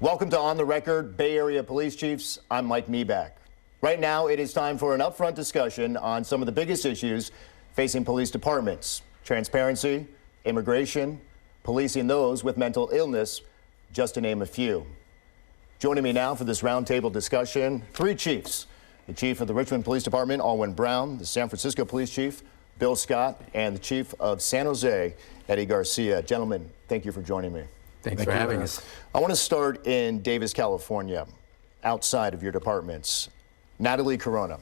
Welcome to On the Record, Bay Area Police Chiefs. I'm Mike Mibach. Right now, it is time for an upfront discussion on some of the biggest issues facing police departments: transparency, immigration, policing those with mental illness, just to name a few. Joining me now for this roundtable discussion, three chiefs: the chief of the Richmond Police Department, Alwyn Brown; the San Francisco Police Chief, Bill Scott; and the chief of San Jose, Eddie Garcia. Gentlemen, thank you for joining me. Thanks for having us. I want to start in Davis, California, outside of your departments. Natalie Corona,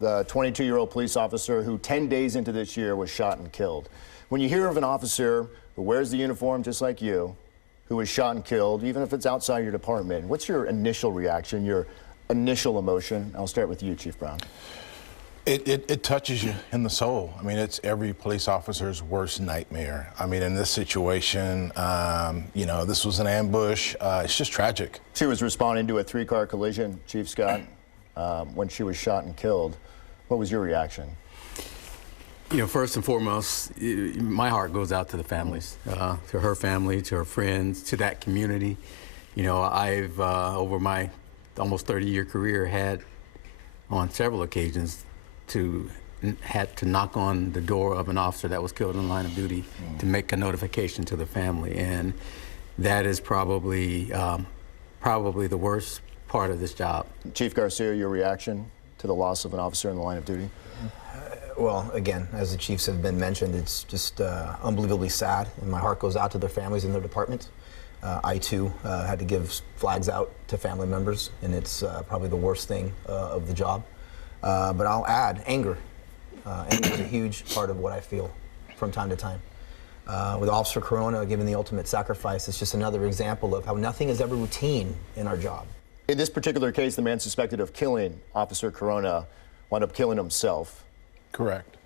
the 22-year-old police officer who 10 days into this year was shot and killed. When you hear of an officer who wears the uniform just like you, who was shot and killed, even if it's outside your department, what's your initial reaction, your initial emotion? I'll start with you, Chief Brown. It touches you in the soul. I mean, it's every police officer's worst nightmare. I mean, in this situation, you know, this was an ambush. It's just tragic. She was responding to a three-car collision, Chief Scott, when she was shot and killed. What was your reaction? You know, first and foremost, my heart goes out to the families, to her family, to her friends, to that community. You know, I've, over my almost 30-year career, had on several occasions had to knock on the door of an officer that was killed in the line of duty to make a notification to the family, and that is probably the worst part of this job. Chief Garcia, your reaction to the loss of an officer in the line of duty? Well, again, as the chiefs have been mentioned, it's just unbelievably sad, and my heart goes out to their families and their departments. I, too, had to give flags out to family members, and it's probably the worst thing of the job. But I'll add anger. Anger is a huge part of what I feel from time to time. With Officer Corona giving the ultimate sacrifice, it's just another example of how nothing is ever routine in our job. In this particular case, the man suspected of killing Officer Corona wound up killing himself. Correct.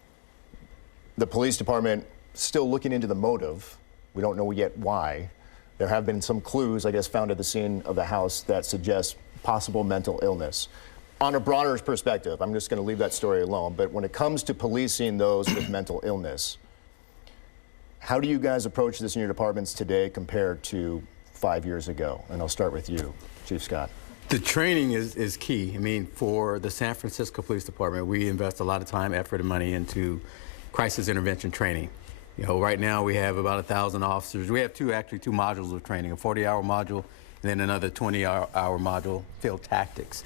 The police department still looking into the motive. We don't know yet why. There have been some clues, I guess, found at the scene of the house that suggest possible mental illness. On a broader perspective, I'm just going to leave that story alone, but when it comes to policing those with mental illness, how do you guys approach this in your departments today compared to 5 years ago? And I'll start with you, Chief Scott. The training is key. I mean, for the San Francisco Police Department, we invest a lot of time, effort, and money into crisis intervention training. You know, right now we have about 1,000 officers. We have actually two modules of training, a 40-hour module and then another 20-hour module, field tactics.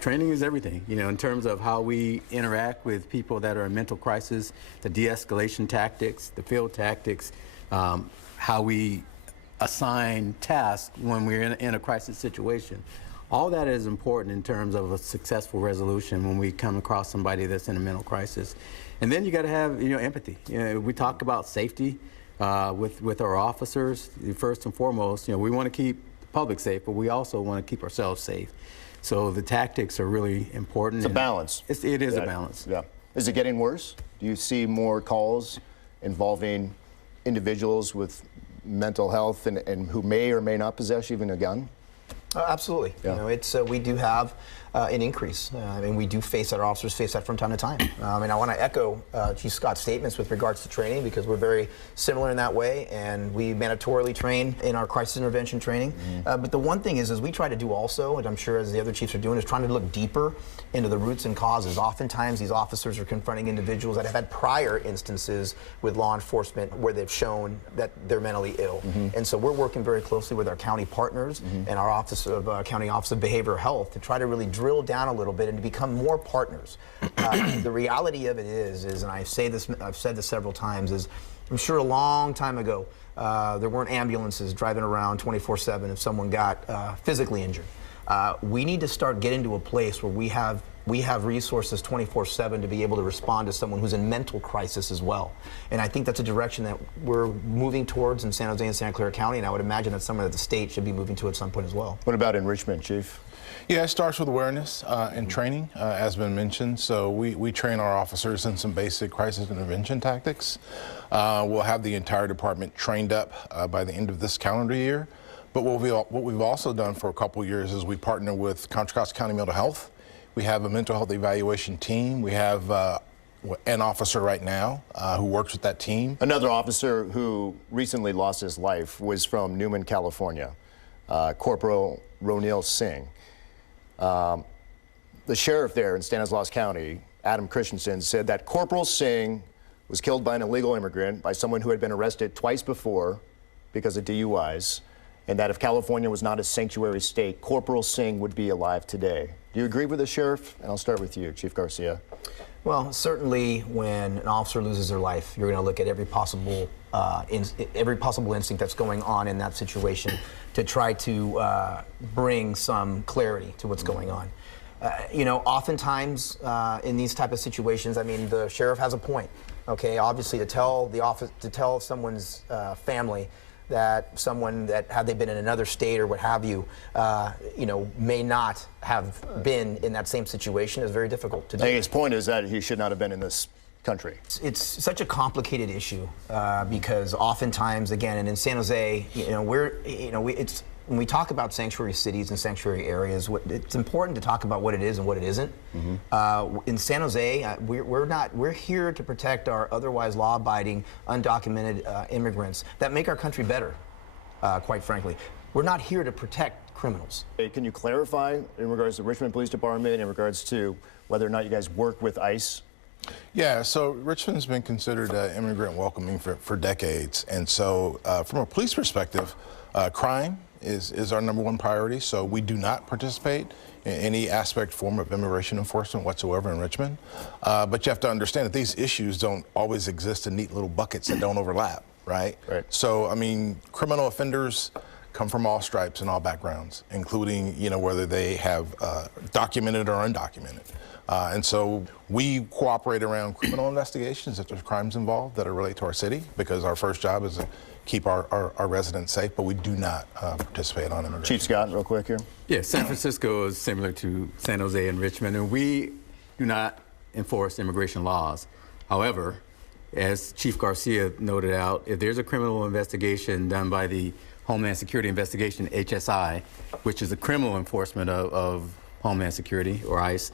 Training is everything, you know, in terms of how we interact with people that are in mental crisis, the de-escalation tactics, the field tactics, how we assign tasks when we're in a crisis situation. All that is important in terms of a successful resolution when we come across somebody that's in a mental crisis. And then you got to have, you know, empathy. You know, we talk about safety with our officers. First and foremost, you know, we want to keep the public safe, but we also want to keep ourselves safe. So the tactics are really important. It's a balance. It is a balance. Yeah. Is it getting worse? Do you see more calls involving individuals with mental health and who may or may not possess even a gun? Absolutely. Yeah. You know, it's we do have an increase. I mean, we do face that. Our officers face that from time to time. And I want to echo Chief Scott's statements with regards to training, because we're very similar in that way, and we mandatorily train in our crisis intervention training. But the one thing is we try to do also, and I'm sure as the other chiefs are doing, is trying to look deeper into the roots and causes. Oftentimes, these officers are confronting individuals that have had prior instances with law enforcement where they've shown that they're mentally ill. And so we're working very closely with our county partners and our Office of County Office of Behavioral Health to try to really drill down a little bit and to become more partners. The reality of it is, and I've said this several times, is I'm sure a long time ago there weren't ambulances driving around 24/7 if someone got physically injured. We need to start getting to a place where we have resources 24/7 to be able to respond to someone who's in mental crisis as well. And I think that's a direction that we're moving towards in San Jose and Santa Clara County, and I would imagine that's something that the state should be moving to at some point as well. What about in Richmond, Chief? Yeah, it starts with awareness and training, as been mentioned. So we train our officers in some basic crisis intervention tactics. We'll have the entire department trained up by the end of this calendar year. But what we've also done for a couple of years is we partner with Contra Costa County Mental Health. We have a mental health evaluation team. We have an officer right now who works with that team. Another officer who recently lost his life was from Newman, California. Corporal Ronil Singh. The sheriff there in Stanislaus County, Adam Christensen, said that Corporal Singh was killed by an illegal immigrant, by someone who had been arrested twice before because of DUIs, and that if California was not a sanctuary state, Corporal Singh would be alive today. Do you agree with the sheriff? And I'll start with you, Chief Garcia. Well, certainly when an officer loses their life, you're going to look at every possible instinct that's going on in that situation to try to bring some clarity to what's going on. You know, oftentimes in these type of situations, I mean, the sheriff has a point. Okay, obviously to tell someone's family that someone that, had they been in another state or what have you, you know, may not have been in that same situation is very difficult to do. I think his point is that he should not have been in this country. It's such a complicated issue because oftentimes, again, and in San Jose, you know, it's when we talk about sanctuary cities and sanctuary areas, it's important to talk about what it is and what it isn't. Mm-hmm. In San Jose, we're here to protect our otherwise law-abiding, undocumented immigrants that make our country better, quite frankly. We're not here to protect criminals. Hey, can you clarify in regards to Richmond Police Department, in regards to whether or not you guys work with ICE? Yeah, so Richmond's been considered immigrant welcoming for decades. And so from a police perspective, crime is our #1 priority. So we do not participate in any aspect, form of immigration enforcement whatsoever in Richmond. But you have to understand that these issues don't always exist in neat little buckets that don't overlap, right? Right. So, I mean, criminal offenders come from all stripes and all backgrounds, including, you know, whether they have documented or undocumented. And so we cooperate around criminal investigations if there's crimes involved that are related to our city, because our first job is to keep our residents safe, but we do not participate on immigration. Chief Scott, real quick here. Yeah, San Francisco is similar to San Jose and Richmond, and we do not enforce immigration laws. However, as Chief Garcia noted out, if there's a criminal investigation done by the Homeland Security Investigation, HSI, which is the criminal enforcement of Homeland Security, or ICE,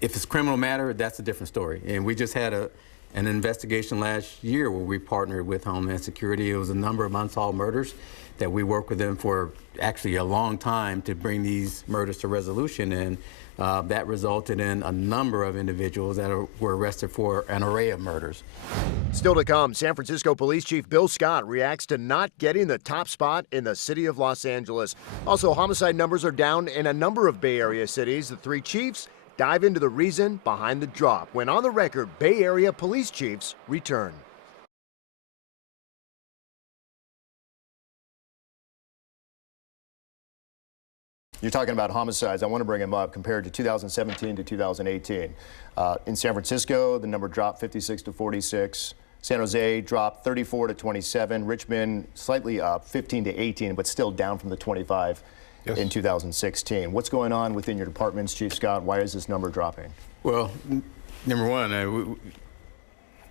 if it's criminal matter, that's a different story. And we just had an investigation last year where we partnered with Homeland Security. It was a number of unsolved murders that we worked with them for actually a long time to bring these murders to resolution. And that resulted in a number of individuals that were arrested for an array of murders. Still to come, San Francisco Police Chief Bill Scott reacts to not getting the top spot in the city of Los Angeles. Also, homicide numbers are down in a number of Bay Area cities. The three chiefs dive into the reason behind the drop when On the Record Bay Area police chiefs return. You're talking about homicides. I want to bring them up compared to 2017 to 2018. In San Francisco, the number dropped 56 to 46. San Jose dropped 34 to 27. Richmond slightly up 15 to 18, but still down from the 25 in 2016. What's going on within your departments, Chief Scott? Why is this number dropping? Well, number one,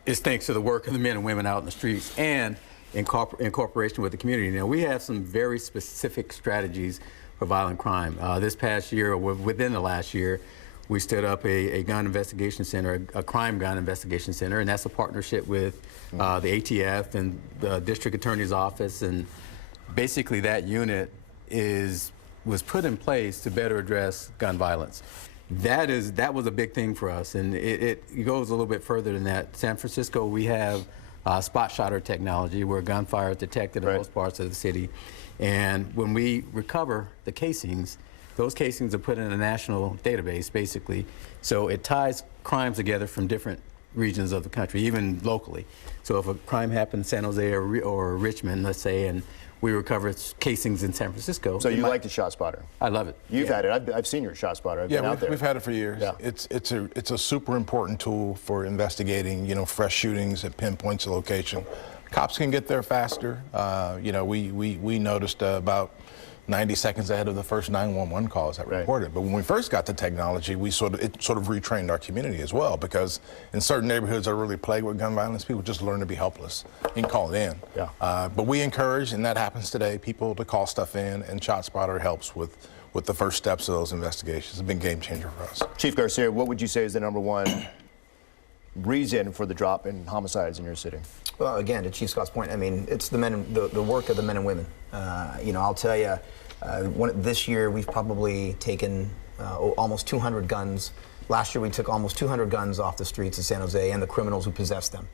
it's thanks to the work of the men and women out in the streets and in cooperation with the community. Now, we have some very specific strategies for violent crime. This past year, or within the last year, we stood up a gun investigation center, a crime gun investigation center, and that's a partnership with the ATF and the district attorney's office. And basically that unit was put in place to better address gun violence. That was a big thing for us, and it goes a little bit further than that. San Francisco, we have spot shotter technology where gunfire is detected in most parts of the city. And when we recover the casings, those casings are put in a national database, basically. So it ties crimes together from different regions of the country, even locally. So if a crime happened in San Jose or Richmond, let's say, and we recover casings in San Francisco. So you like the shot spotter? I love it. You've had it. I've seen your shot spotter. I've been out there. We've had it for years. Yeah. It's a super important tool for investigating, you know, fresh shootings at pinpoints of location. Cops can get there faster. You know, we noticed about 90 seconds ahead of the first 911 calls that reported. But when we first got the technology, it sort of retrained our community as well, because in certain neighborhoods that are really plagued with gun violence, people just learn to be helpless and call it in. Yeah. But we encourage, and that happens today, people to call stuff in, and ShotSpotter helps with the first steps of those investigations. It's been a game changer for us. Chief Garcia, what would you say is the #1 reason for the drop in homicides in your city? Well, again, to Chief Scott's point, I mean, it's the men, the work of the men and women. You know, I'll tell you, this year we've probably taken almost 200 guns. Last year we took almost 200 guns off the streets of San Jose and the criminals who possessed them.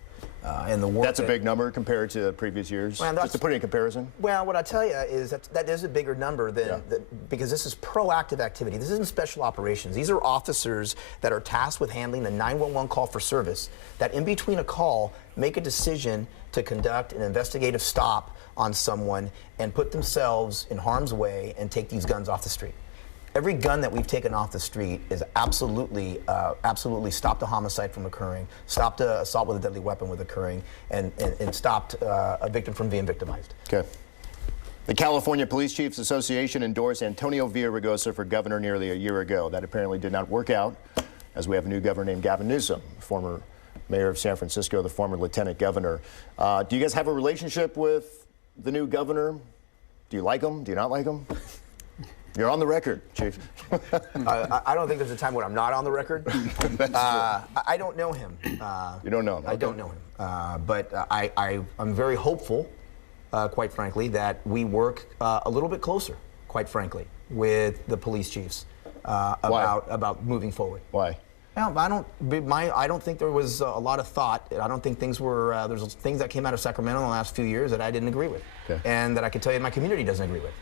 And the work that's a big number compared to previous years. Well, just to put it in comparison. Well, what I tell you is that is a bigger number than because this is proactive activity. This isn't special operations. These are officers that are tasked with handling the 911 call for service. That in between a call, make a decision to conduct an investigative stop on someone and put themselves in harm's way and take these guns off the street. Every gun that we've taken off the street is absolutely stopped a homicide from occurring, stopped an assault with a deadly weapon from occurring, and stopped a victim from being victimized. Okay. The California Police Chiefs Association endorsed Antonio Villaraigosa for governor nearly a year ago. That apparently did not work out, as we have a new governor named Gavin Newsom, former mayor of San Francisco, the former lieutenant governor. Do you guys have a relationship with the new governor? Do you like him? Do you not like him? You're on the record, Chief. I don't think there's a time when I'm not on the record. I don't know him. You don't know him? I don't know him. But I'm very hopeful, quite frankly, that we work a little bit closer, quite frankly, with the police chiefs about moving forward. Why? Well, I don't think there was a lot of thought. I don't think things were. There's things that came out of Sacramento in the last few years that I didn't agree with, and that I can tell you my community doesn't agree with.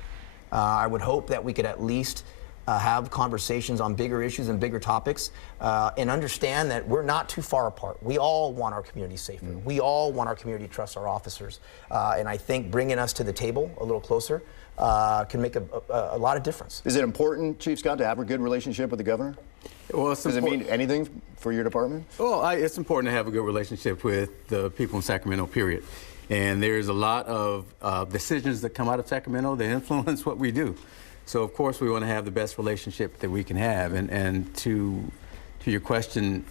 I would hope that we could at least have conversations on bigger issues and bigger topics and understand that we're not too far apart. We all want our community safer. We all want our community to trust our officers. And I think bringing us to the table a little closer can make a lot of difference. Is it important, Chief Scott, to have a good relationship with the governor? Well, does it mean anything for your department? Well, it's important to have a good relationship with the people in Sacramento, period. And there's a lot of decisions that come out of Sacramento that influence what we do. So, of course, we want to have the best relationship that we can have. And to your question,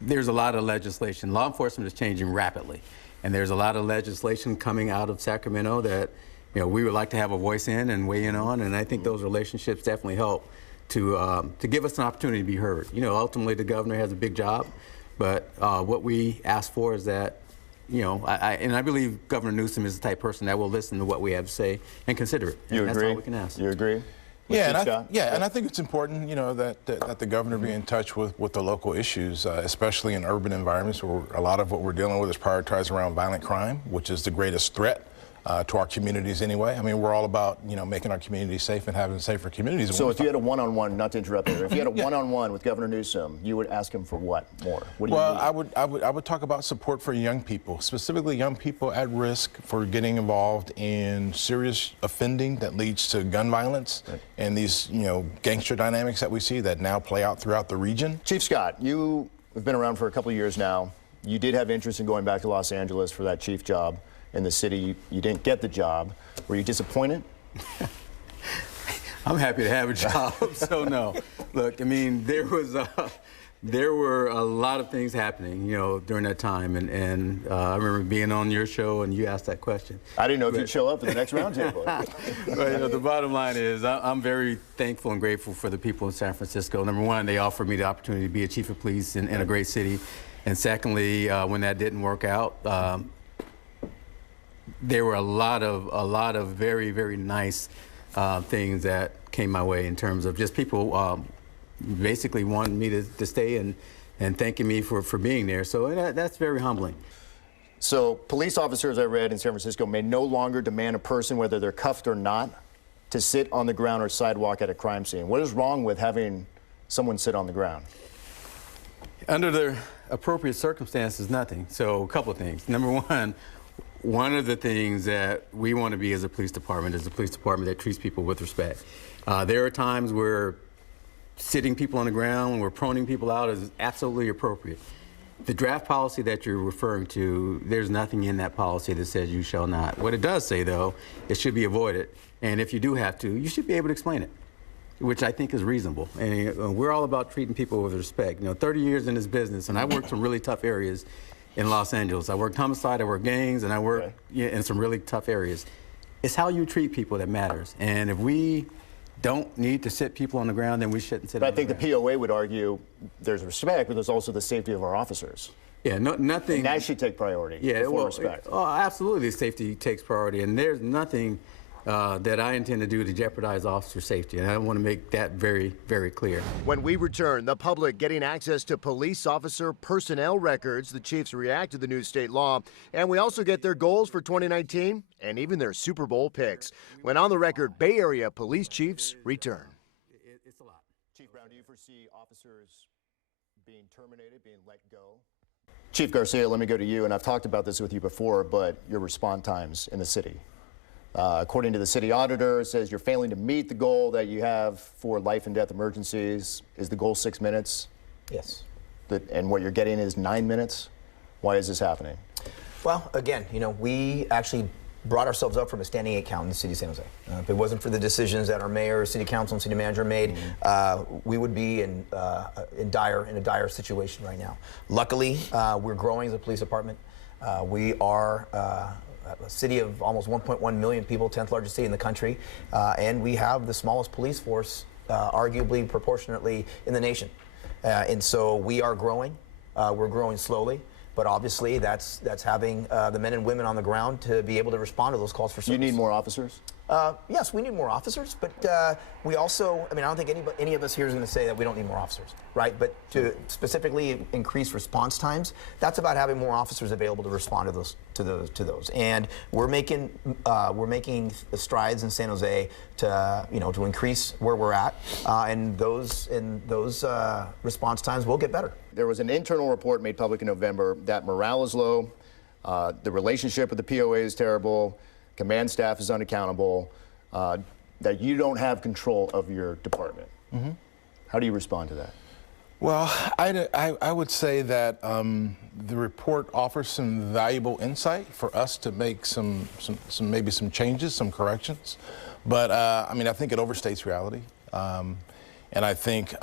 there's a lot of legislation. Law enforcement is changing rapidly. And there's a lot of legislation coming out of Sacramento that, you know, we would like to have a voice in and weigh in on. And I think those relationships definitely help to give us an opportunity to be heard. You know, ultimately, the governor has a big job. But what we ask for is that, you know, I believe Governor Newsom is the type of person that will listen to what we have to say and consider it. And that's all we can ask. You agree? Yeah, and I think it's important, you know, that the governor be in touch with the local issues, especially in urban environments where a lot of what we're dealing with is prioritized around violent crime, which is the greatest threat to our communities anyway. I mean, we're all about, you know, making our communities safe and having safer communities. So if you had a one-on-one, not to interrupt you, if you had a one-on-one with Governor Newsom, you would ask him for what more? What do you need? I would talk about support for young people, specifically young people at risk for getting involved in serious offending that leads to gun violence and these, you know, gangster dynamics that we see that now play out throughout the region. Chief Scott, you have been around for a couple of years now. You did have interest in going back to Los Angeles for that chief job in the city. You didn't get the job. Were you disappointed? I'm happy to have a job, so no. Look, I mean, there were a lot of things happening, you know, during that time, and I remember being on your show and you asked that question. I didn't know if you'd show up at the next roundtable. But you know, the bottom line is I'm very thankful and grateful for the people in San Francisco. Number one, they offered me the opportunity to be a chief of police in a great city, and secondly, when that didn't work out, there were a lot of very, very nice things that came my way in terms of just people basically wanting me to stay and thanking me for being there. So that's very humbling. So police officers, I read in San Francisco, may no longer demand a person, whether they're cuffed or not, to sit on the ground or sidewalk at a crime scene. What is wrong with having someone sit on the ground? Under the appropriate circumstances, nothing. So a couple of things. Number one of the things that we want to be as a police department is a police department that treats people with respect. There are times where sitting people on the ground, where proning people out is absolutely appropriate. The draft policy that you're referring to, there's nothing in that policy that says you shall not. What it does say, though, it should be avoided. And if you do have to, you should be able to explain it, which I think is reasonable. And we're all about treating people with respect. You know, 30 years in this business, and I worked some really tough areas in Los Angeles. I worked homicide, I worked gangs, and I worked in some really tough areas. It's how you treat people that matters. And if we don't need to sit people on the ground, then we shouldn't sit on the ground. But I think the POA would argue there's respect, but there's also the safety of our officers. Yeah, nothing. And that should take priority. Yeah, full respect. Oh, absolutely, safety takes priority, and there's nothing that I intend to do to jeopardize officer safety, and I want to make that very, very clear. When we return, the public getting access to police officer personnel records. The chiefs react to the new state law, and we also get their goals for 2019 and even their Super Bowl picks. When On the Record, Bay Area police chiefs return. It's a lot. Chief Brown, do you foresee officers being terminated, being let go? Chief Garcia, let me go to you, and I've talked about this with you before, but your response times in the city. According to the city auditor, it says you're failing to meet the goal that you have for life and death emergencies. Is the goal 6 minutes? Yes. And what you're getting is 9 minutes? Why is this happening? Well, again, we actually brought ourselves up from a standing 8 count in the city of San Jose. If it wasn't for the decisions that our mayor, city council, and city manager made, we would be in a dire situation right now. Luckily, we're growing as a police department. We are a city of almost 1.1 million people, 10th largest city in the country, and we have the smallest police force, arguably proportionately, in the nation. And so we are growing. We're growing slowly. But obviously, that's having the men and women on the ground to be able to respond to those calls for service. You need more officers? Yes, we need more officers, but we also, I don't think any of us here is going to say that we don't need more officers, right? But to specifically increase response times, that's about having more officers available to respond to those. And we're making strides in San Jose to increase where we're at, and those response times will get better. There was an internal report made public in November that morale is low, the relationship with the POA is terrible, command staff is unaccountable, that you don't have control of your department. Mm-hmm. How do you respond to that? Well, I would say that the report offers some valuable insight for us to make maybe some changes, some corrections. But I think it overstates reality. And I think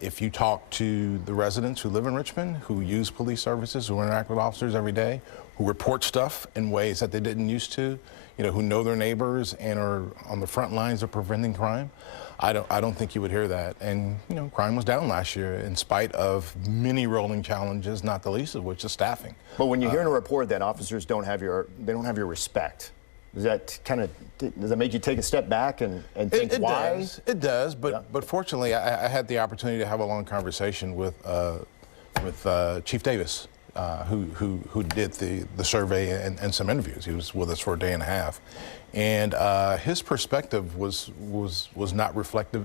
if you talk to the residents who live in Richmond, who use police services, who interact with officers every day, who report stuff in ways that they didn't used to, who know their neighbors and are on the front lines of preventing crime, I don't think you would hear that. And crime was down last year in spite of many rolling challenges, not the least of which is staffing. But when you hear in a report that officers don't have your respect, does that make you take a step back and think why? It does, but fortunately, I had the opportunity to have a long conversation with Chief Davis, who did the survey and some interviews. He was with us for a day and a half, and his perspective was not reflective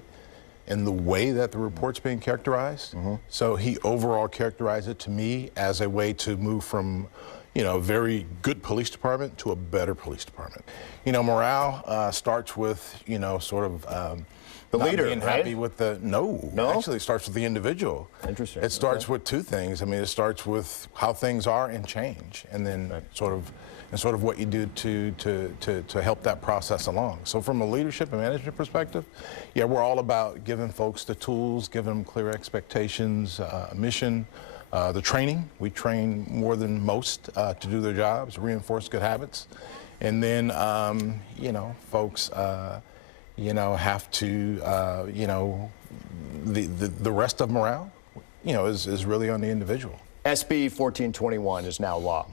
in the way that the report's being characterized. Mm-hmm. So he overall characterized it to me as a way to move from a very good police department to a better police department. Morale starts with, the leader, being happy with no, actually it starts with the individual. Interesting. It starts with two things. It starts with how things are and change, and then sort of what you do to help that process along. So from a leadership and management perspective, yeah, we're all about giving folks the tools, giving them clear expectations, a mission. The training, we train more than most to do their jobs, reinforce good habits. And then, folks, have to, the rest of morale, is really on the individual. SB 1421 is now law.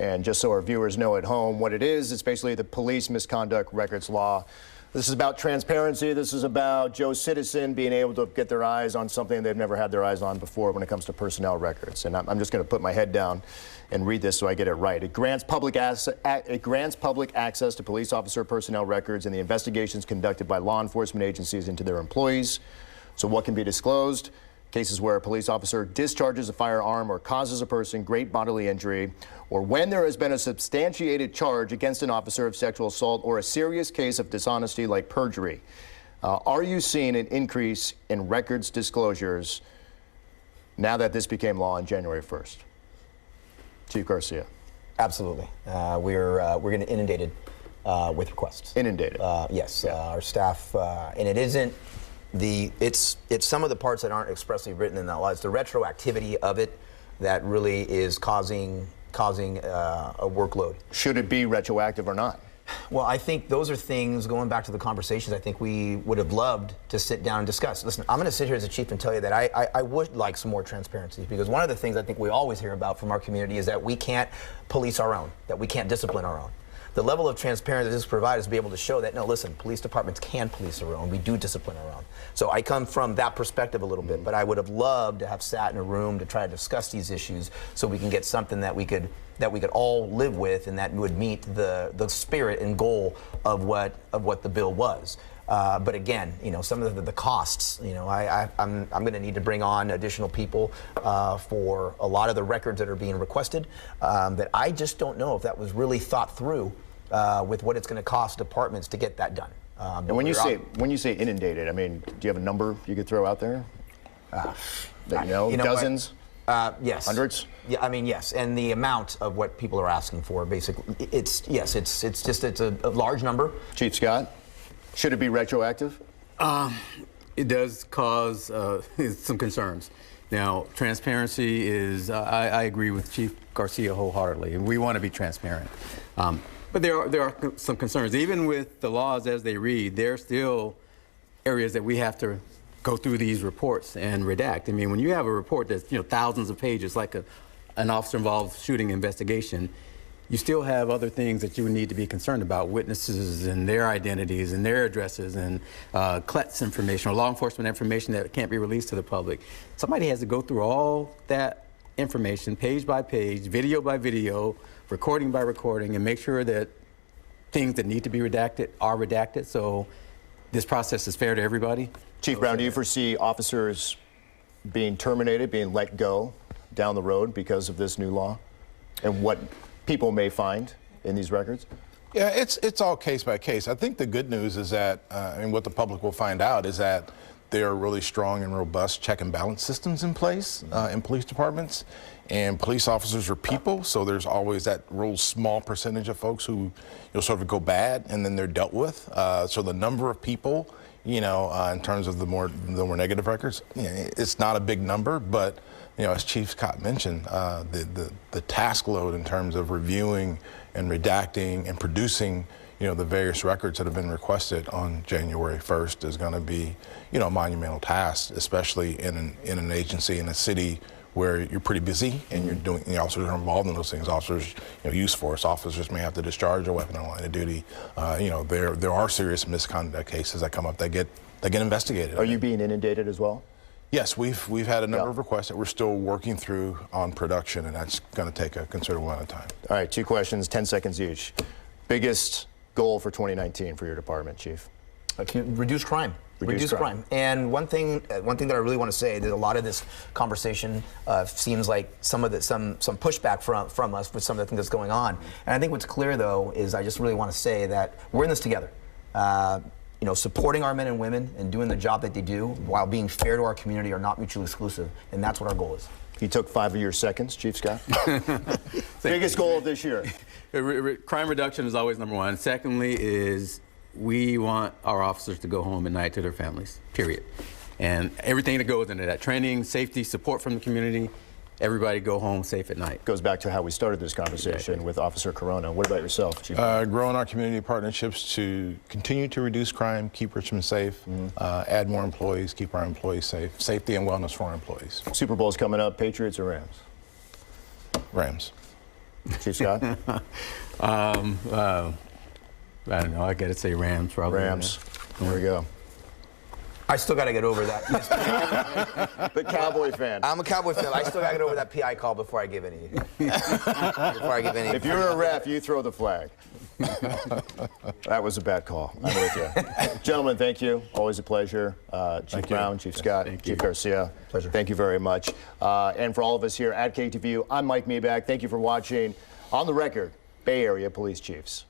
And just so our viewers know at home what it is, it's basically the police misconduct records law. This is about transparency. This is about Joe citizen being able to get their eyes on something they've never had their eyes on before when it comes to personnel records. And I'm just going to put my head down and read this so I get it right. It grants public access to police officer personnel records and the investigations conducted by law enforcement agencies into their employees. So what can be disclosed? Cases where a police officer discharges a firearm or causes a person great bodily injury, or when there has been a substantiated charge against an officer of sexual assault or a serious case of dishonesty like perjury. Are you seeing an increase in records disclosures now that this became law on January 1st? Chief Garcia. Absolutely. We're getting inundated with requests. Inundated. Yes. Yeah. Our staff, and it isn't it's some of the parts that aren't expressly written in that law. It's the retroactivity of it that really is causing a workload. Should it be retroactive or not? Well, I think those are things, going back to the conversations, I think we would have loved to sit down and discuss. Listen, I'm going to sit here as a chief and tell you that I would like some more transparency, because one of the things I think we always hear about from our community is that we can't police our own, that we can't discipline our own. The level of transparency that this provides is to be able to show that, no, listen, police departments can police their own. We do discipline our own. So I come from that perspective a little bit, but I would have loved to have sat in a room to try to discuss these issues so we can get something that we could all live with, and that would meet the spirit and goal of what the bill was. But again, some of the costs, I'm going to need to bring on additional people for a lot of the records that are being requested, that I just don't know if that was really thought through with what it's going to cost departments to get that done. And when you say inundated, I mean, do you have a number you could throw out there? Dozens? Yes. Hundreds? Yeah, I mean, yes. And the amount of what people are asking for, basically, it's a large number. Chief Scott, should it be retroactive? It does cause some concerns. Now, transparency is, I agree with Chief Garcia wholeheartedly, and we want to be transparent. But there are some concerns. Even with the laws as they read, there are still areas that we have to go through these reports and redact. I mean, when you have a report that's thousands of pages, like an officer-involved shooting investigation, you still have other things that you would need to be concerned about, witnesses and their identities and their addresses, and CLETS information or law enforcement information that can't be released to the public. Somebody has to go through all that information, page by page, video by video, recording by recording, and make sure that things that need to be redacted are redacted, so this process is fair to everybody. Chief Brown, do you foresee officers being terminated, being let go down the road because of this new law and what people may find in these records? Yeah, it's all case by case. I think the good news is that, and what the public will find out is that there are really strong and robust check and balance systems in place in police departments. And police officers are people, so there's always that real small percentage of folks who sort of go bad and then they're dealt with. So the number of people, in terms of the more negative records, it's not a big number, but as Chief Scott mentioned, the task load in terms of reviewing and redacting and producing, the various records that have been requested on January 1st is going to be, a monumental task, especially in an agency in a city where you're pretty busy and you're doing, the officers are involved in those things. Officers, use force. Officers may have to discharge a weapon on line of duty. There are serious misconduct cases that come up that get investigated. Are you being inundated as well? Yes, we've had a number of requests that we're still working through on production, and that's going to take a considerable amount of time. All right, 2 questions, 10 seconds each. Biggest goal for 2019 for your department, Chief? Reduce crime. Reduce crime. And one thing that I really want to say, that a lot of this conversation seems like some pushback from us with some of the things that's going on. And I think what's clear, though, is I just really want to say that we're in this together. Supporting our men and women and doing the job that they do while being fair to our community are not mutually exclusive, and that's what our goal is. He took 5 of your seconds, Chief Scott. Biggest goal of this year? Crime reduction is always number one. Secondly is we want our officers to go home at night to their families, period. And everything that goes into that, training, safety, support from the community, everybody go home safe at night. Goes back to how we started this conversation with Officer Corona. What about yourself, Chief? Growing our community partnerships to continue to reduce crime, keep Richmond safe, add more employees, keep our employees safe, safety and wellness for our employees. Super Bowl's coming up, Patriots or Rams? Rams. Chief Scott? I don't know, I gotta say Rams probably. Rams. There we go. I still got to get over that. The Cowboy fan. I'm a Cowboy fan. I still got to get over that PI call before I give any. If you're a ref, you throw the flag. That was a bad call. I'm with you. Gentlemen, thank you. Always a pleasure. Chief Brown, Chief Scott, Chief Garcia. Pleasure. Thank you very much. And for all of us here at KTVU, I'm Mike Mibach. Thank you for watching On the Record, Bay Area Police Chiefs.